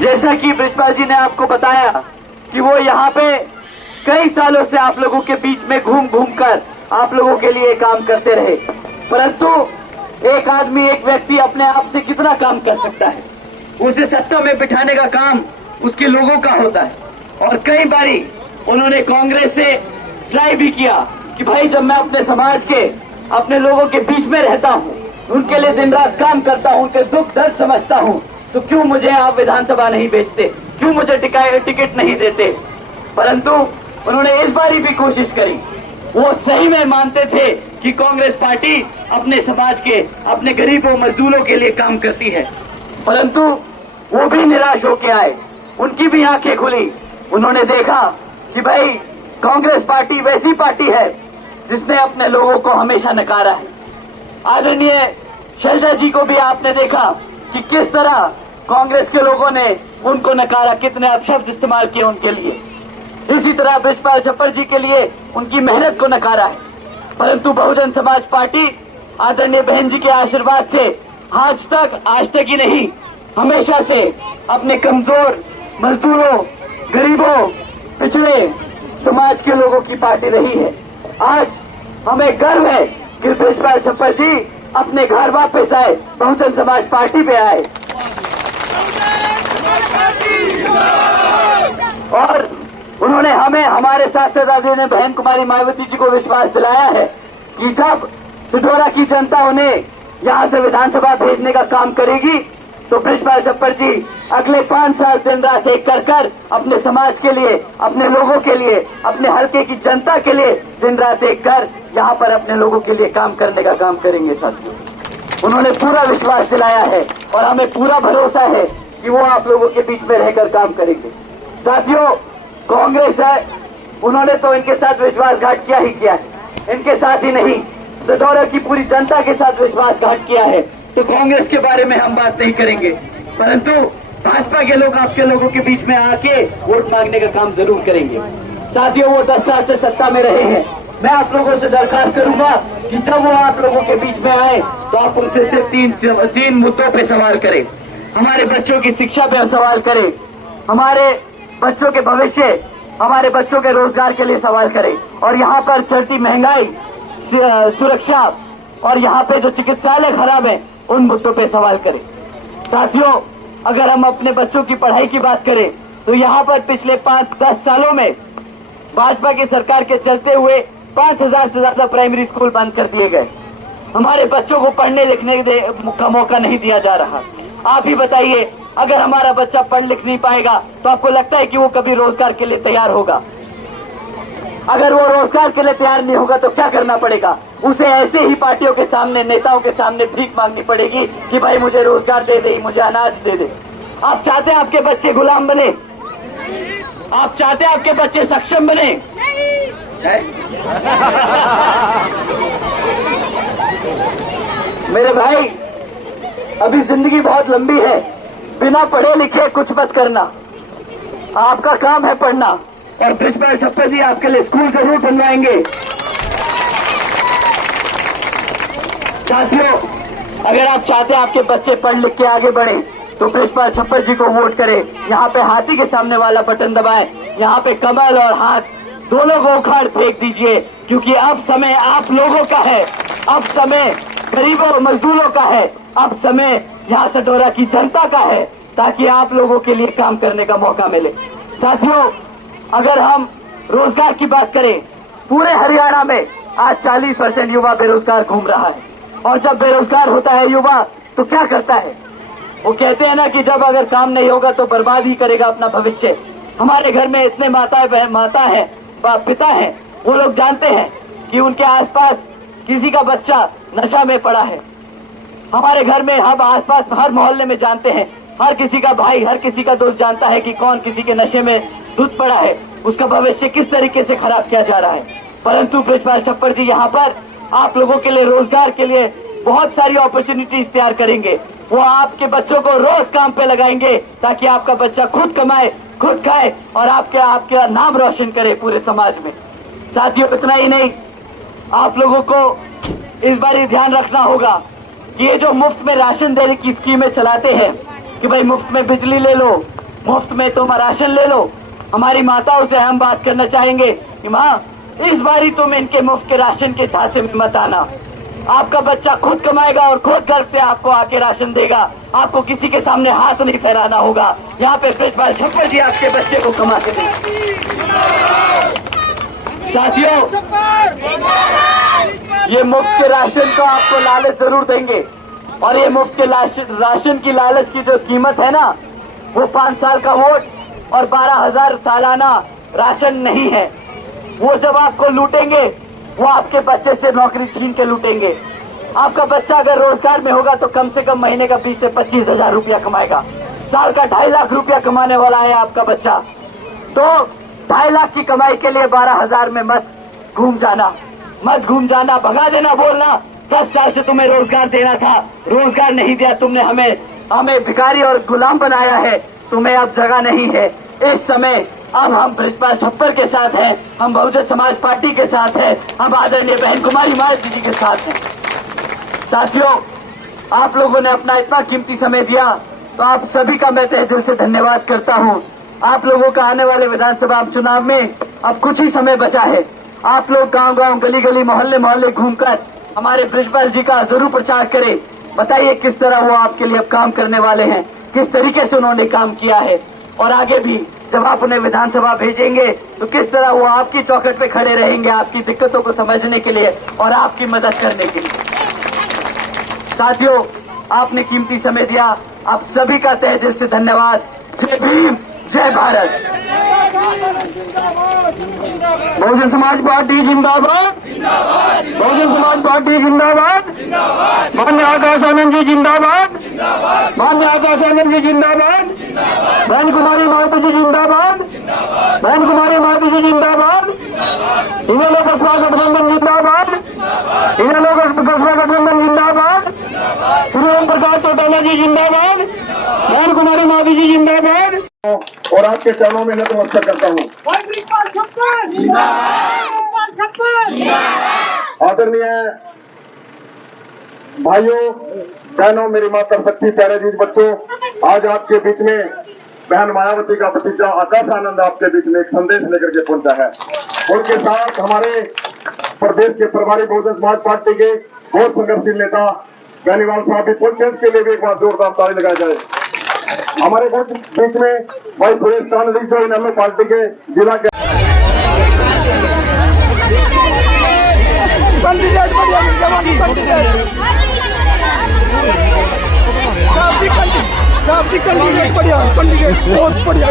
जैसा कि बृजपाल जी ने आपको बताया कि वो यहाँ पे कई सालों से आप लोगों के बीच में घूम घूम कर आप लोगों के लिए काम करते रहे, परंतु एक आदमी, एक व्यक्ति अपने आप से कितना काम कर सकता है? उसे सत्ता में बिठाने का काम उसके लोगों का होता है। और कई बारी उन्होंने कांग्रेस से ट्राई भी किया कि भाई जब मैं अपने समाज के, अपने लोगों के बीच में रहता हूँ, उनके लिए दिन रात काम करता हूँ, उनके दुख दर्द समझता हूँ, तो क्यों मुझे आप विधानसभा नहीं भेजते, क्यों मुझे टिकट नहीं देते? परंतु उन्होंने इस बारी भी कोशिश करी। वो सही में मानते थे कि कांग्रेस पार्टी अपने समाज के, अपने गरीबों मजदूरों के लिए काम करती है, परंतु वो भी निराश होके आए। उनकी भी आंखें खुली। उन्होंने देखा कि भाई कांग्रेस पार्टी वैसी पार्टी है जिसने अपने लोगों को हमेशा नकारा है। आदरणीय शैलजा जी को भी आपने देखा कि किस तरह कांग्रेस के लोगों ने उनको नकारा, कितने अपशब्द इस्तेमाल किए उनके लिए। इसी तरह बृजपाल छप्पर जी के लिए उनकी मेहनत को नकारा है, परंतु बहुजन समाज पार्टी आदरणीय बहन जी के आशीर्वाद से आज तक ही नहीं, हमेशा से अपने कमजोर मजदूरों, गरीबों, पिछड़े समाज के लोगों की पार्टी रही है। आज हमें गर्व है कि बृजपाल छप्पर जी अपने घर वापस आए, बहुजन समाज पार्टी पे आए और उन्होंने हमें, हमारे सांसद आदरणीय बहन कुमारी मायावती जी को विश्वास दिलाया है कि जब सिढौरा की जनता उन्हें यहां से विधानसभा भेजने का काम करेगी तो बृजपाल छप्पर जी अगले 5 साल दिन रात एक कर अपने समाज के लिए, अपने लोगों के लिए, अपने हल्के की जनता के लिए दिन रात एक कर यहाँ पर अपने लोगों के लिए काम करने का काम करेंगे। साथियों, उन्होंने पूरा विश्वास दिलाया है और हमें पूरा भरोसा है कि वो आप लोगों के बीच में रहकर काम करेंगे। साथियों, कांग्रेस है, उन्होंने तो इनके साथ विश्वासघात किया ही किया है। इनके साथ ही नहीं, सिढौरा की पूरी जनता के साथ विश्वासघात किया है। तो कांग्रेस के बारे में हम बात नहीं करेंगे, परंतु भाजपा के लोग आपके लोगों के बीच में आके वोट मांगने का काम जरूर करेंगे। साथियों, वो 10 साल से सत्ता में रहे हैं। मैं आप लोगों से दरखास्त करूंगा कि जब वो आप लोगों के बीच में आए तो आप उनसे सिर्फ तीन मुद्दों पे सवाल करें। हमारे बच्चों की शिक्षा पे सवाल करें, हमारे बच्चों के भविष्य, हमारे बच्चों के रोजगार के लिए सवाल करें, और यहाँ पर चलती महंगाई, सुरक्षा और यहाँ पे जो चिकित्सालय खराब है उन मुद्दों पे सवाल करें। साथियों, अगर हम अपने बच्चों की पढ़ाई की बात करें तो यहाँ पर पिछले 5-10 सालों में भाजपा की सरकार के चलते हुए 5000 से ज्यादा प्राइमरी स्कूल बंद कर दिए गए। हमारे बच्चों को पढ़ने लिखने का मौका नहीं दिया जा रहा। आप ही बताइए, अगर हमारा बच्चा पढ़ लिख नहीं पाएगा तो आपको लगता है कि वो कभी रोजगार के लिए तैयार होगा? अगर वो रोजगार के लिए तैयार नहीं होगा तो क्या करना पड़ेगा? उसे ऐसे ही पार्टियों के सामने, नेताओं के सामने भीख मांगनी पड़ेगी कि भाई मुझे रोजगार दे दे, मुझे अनाज दे दे। आप चाहते हैं आपके बच्चे गुलाम बने? आप चाहते हैं आपके बच्चे सक्षम बने? मेरे भाई, अभी जिंदगी बहुत लंबी है। बिना पढ़े लिखे कुछ मत करना। आपका काम है पढ़ना, और बृजपाल छप्पर जी आपके लिए स्कूल जरूर बनवाएंगे। साथियों, अगर आप चाहते हैं आपके बच्चे पढ़ लिख के आगे बढ़े तो बृजपाल छप्पर जी को वोट करें। यहाँ पे हाथी के सामने वाला बटन दबाएं, यहाँ पे कमल और हाथ दोनों को उखाड़ फेंक दीजिए, क्योंकि अब समय आप लोगों का है, अब समय गरीबों मजदूरों का है, अब समय यहाँ सिढौरा की जनता का है, ताकि आप लोगों के लिए काम करने का मौका मिले। साथियों, अगर हम रोजगार की बात करें, पूरे हरियाणा में आज 40% युवा बेरोजगार घूम रहा है, और जब बेरोजगार होता है युवा तो क्या करता है? वो कहते हैं ना कि जब अगर काम नहीं होगा तो बर्बाद ही करेगा अपना भविष्य। हमारे घर में इतने माता है, पिता हैं, वो लोग जानते हैं कि उनके आसपास किसी का बच्चा नशा में पड़ा है। हमारे घर में हम आसपास हर मोहल्ले में जानते हैं, हर किसी का भाई, हर किसी का दोस्त जानता है कि कौन किसी के नशे में धुत पड़ा है, उसका भविष्य किस तरीके से खराब किया जा रहा है। परंतु बृजपाल छप्पर जी यहाँ पर आप लोगों के लिए, रोजगार के लिए बहुत सारी अपॉर्चुनिटीज तैयार करेंगे। वो आपके बच्चों को रोज काम पे लगाएंगे ताकि आपका बच्चा खुद कमाए, खुद खाए और आपका नाम रोशन करे पूरे समाज में। साथियों, इतना ही नहीं, आप लोगों को इस बार ही ध्यान रखना होगा कि ये जो मुफ्त में राशन देने की स्कीमें चलाते हैं कि भाई मुफ्त में बिजली ले लो, मुफ्त में तुम राशन ले लो। हमारी माताओं से हम बात करना चाहेंगे कि माँ, इस बारी तुम इनके मुफ्त के राशन के धासे में मत आना। आपका बच्चा खुद कमाएगा और खुद घर से आपको आके राशन देगा। आपको किसी के सामने हाथ नहीं फैलाना होगा। यहाँ पे ब्रिजपाल छप्पर जी आपके बच्चे को कमा के देंगे। साथियों, ये मुफ्त के राशन को आपको लालच जरूर देंगे, और ये मुफ्त के राशन की लालच की जो कीमत है ना, वो 5 साल का वोट और 12,000 सालाना राशन नहीं है। वो जब आपको लूटेंगे, वो आपके बच्चे से नौकरी छीन के लूटेंगे। आपका बच्चा अगर रोजगार में होगा तो कम से कम महीने का 20 से 25,000 रुपया कमाएगा। साल का 2.5 लाख रुपया कमाने वाला है आपका बच्चा। तो 2.5 लाख की कमाई के लिए 12,000 में मत घूम जाना, भगा देना, बोलना 10 साल से तुम्हें रोजगार देना था, रोजगार नहीं दिया तुमने, हमें भिखारी और गुलाम बनाया है, तुम्हें अब जगह नहीं है। इस समय अब हम ब्रिजपाल छप्पर के साथ हैं, हम बहुजन समाज पार्टी के साथ हैं, हम आदरणीय बहन कुमारी मायावती जी के साथ हैं। साथियों, आप लोगों ने अपना इतना कीमती समय दिया, तो आप सभी का मैं तहे दिल से धन्यवाद करता हूं। आप लोगों का आने वाले विधानसभा चुनाव में अब कुछ ही समय बचा है। आप लोग गांव-गांव, गली-गली, मोहल्ले-मोहल्ले घूमकर हमारे ब्रिजपाल जी का जरूर प्रचार करें। बताइए किस तरह वो आपके लिए अब काम करने वाले हैं, किस तरीके से उन्होंने काम किया है, और आगे भी जब आप उन्हें विधानसभा भेजेंगे तो किस तरह वो आपकी चौखट पे खड़े रहेंगे, आपकी दिक्कतों को समझने के लिए और आपकी मदद करने के लिए। साथियों, आपने कीमती समय दिया, आप सभी का तहे दिल से धन्यवाद। जय भीम, जय भारत। बहुजन समाज पार्टी जिंदाबाद, बहुजन समाज पार्टी जिंदाबाद, माननीय आकाश आनंद जी जिंदाबाद, माननीय आकाश आनंद जी जिंदाबाद, बहन कुमारी मायावती जी जिंदाबाद, बहन कुमारी मायावती जी जिंदाबाद, इन्हें लोग कस्बा गठबंधन जिंदाबाद, इन्हें लोग कस्बा गठबंधन जिंदाबाद, श्री ओम प्रकाश चौटाला जी जिंदाबाद, बहन कुमारी मायावती जी जिंदाबाद। और आपके चरणों में नतमस्तक करता हूँ। आदरणीय भाइयों, बहनों, मेरी माता शक्ति, प्यारे जीत बच्चों, आज आपके बीच में बहन मायावती का भतीजा आकाश आनंद आपके बीच में एक संदेश लेकर के पहुंचा है। उनके साथ हमारे प्रदेश के प्रभारी बहुजन समाज पार्टी के बहुत संघर्षशील नेता बेनीवाल साहब भी पहुंचे। इसके लिए भी एक बार जोरदार ताली लगाई जाए। हमारे बीच में भाई सुरेश कानली जो इनामी पार्टी के जिला के कैंडिडेट बढ़िया, कैंडिडेट बहुत बढ़िया।